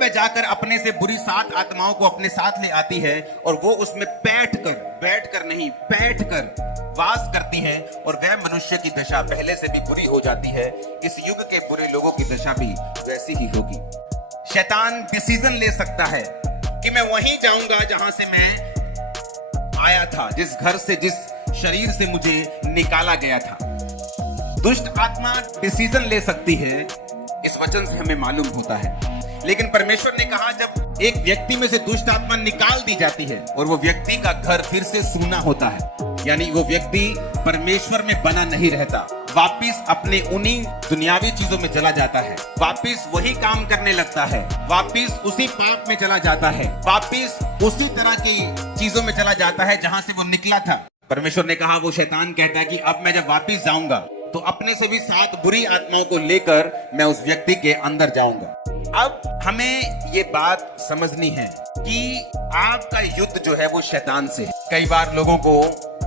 वह जाकर अपने से बुरी 7 आत्माओं को अपने साथ ले आती है और वो उसमें बैठकर नहीं, बैठकर वास करती है और वह मनुष्य की दशा पहले से भी बुरी हो जाती है। इस युग के बुरे लोगों की दशा भी वैसी ही होगी। शैतान डिसीजन ले सकता है कि मैं वहीं जाऊंगा जहां से मैं आया था, जिस घर से, जिस शरीर से मुझे निकाला गया था। दुष्ट आत्मा डिसीजन ले सकती है, इस वचन से हमें मालूम होता है। लेकिन परमेश्वर ने कहा जब एक व्यक्ति में से दुष्ट आत्मा निकाल दी जाती है और वो व्यक्ति का घर फिर से सूना होता है, यानी वो व्यक्ति परमेश्वर में बना नहीं रहता, वापिस अपने उन्हीं दुनियावी चीजों में चला जाता है, वापिस वही काम करने लगता है, वापिस उसी पाप में चला जाता है, वापिस उसी तरह की चीजों में चला जाता है जहां से वो निकला था। परमेश्वर ने कहा, वो शैतान कहता है कि अब मैं जब वापिस जाऊंगा तो अपने से भी 7 बुरी आत्माओं को लेकर मैं उस व्यक्ति के अंदर जाऊंगा। अब हमें ये बात समझनी है कि आपका युद्ध जो है वो शैतान से है। कई बार लोगों को,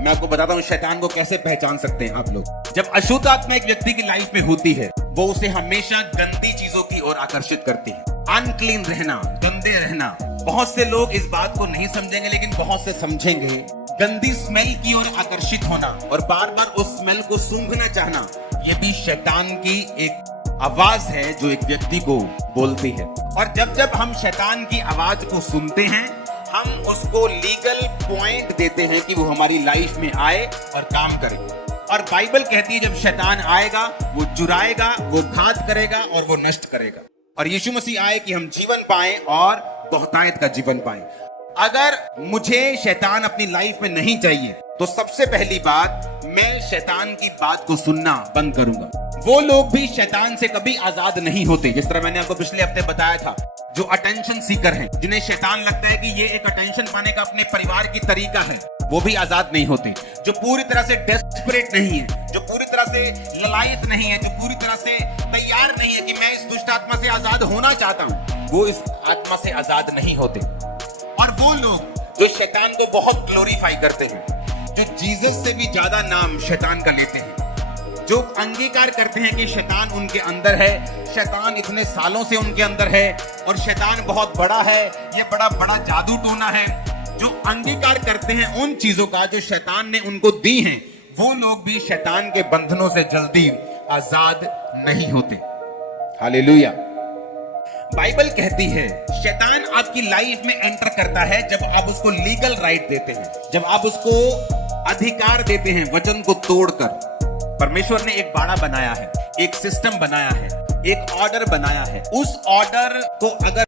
मैं आपको बताता हूँ शैतान को कैसे पहचान सकते हैं आप लोग। जब अशुद्ध आत्मा एक व्यक्ति की लाइफ में होती है, वो उसे हमेशा गंदी चीजों की ओर आकर्षित करती है। अनक्लीन रहना, गंदे रहना। बहुत से लोग इस बात को नहीं समझेंगे, लेकिन बहुत से समझेंगे। गंदी स्मेल की ओर आकर्षित होना और बार बार उस स्मेल को सूंघना चाहना, ये भी शैतान की एक आवाज है जो एक व्यक्ति को बोलती है। और जब जब हम शैतान की आवाज को सुनते हैं, हम उसको लीगल पॉइंट देते हैं कि वो हमारी लाइफ में आए और काम करे। और बाइबल कहती है जब शैतान आएगा वो चुराएगा, वो घात करेगा और वो नष्ट करेगा। और यीशु मसीह आए कि हम जीवन पाएं और बहुतायत का जीवन पाएं। अगर मुझे शैतान अपनी लाइफ में नहीं चाहिए तो सबसे पहली बात, मैं शैतान की बात को सुनना बंद करूंगा। वो लोग भी शैतान से कभी आजाद नहीं होते, जिस तरह मैंने आपको पिछले हफ्ते बताया था, जो अटेंशन सीकर हैं, जिन्हें शैतान लगता है कि ये एक अटेंशन पाने का अपने परिवार की तरीका है, वो भी आजाद नहीं होते। जो पूरी तरह से डेस्परेट नहीं है, जो पूरी तरह से ललायत नहीं है, जो पूरी तरह से तैयार नहीं है कि मैं इस दुष्ट आत्मा से आजाद होना चाहता हूं, वो इस आत्मा से आजाद नहीं होते। और वो लोग जो शैतान को बहुत ग्लोरीफाई करते हैं, जो जीसस से भी ज्यादा नाम शैतान का लेते हैं, जो अंगीकार करते हैं कि शैतान उनके अंदर है, शैतान इतने सालों से उनके अंदर है और शैतान बहुत बड़ा है, ये बड़ा बड़ा जादू टोना है, जो अंगीकार करते हैं उन चीजों का जो शैतान ने उनको दी हैं, वो लोग भी शैतान के बंधनों से जल्दी आजाद नहीं होते। हालेलुया। बाइबल कहती है शैतान आपकी लाइफ में एंटर करता है जब आप उसको लीगल राइट देते हैं, जब आप उसको अधिकार देते हैं वचन को तोड़कर। परमेश्वर ने एक बाड़ा बनाया है, एक सिस्टम बनाया है, एक ऑर्डर बनाया है। उस ऑर्डर को अगर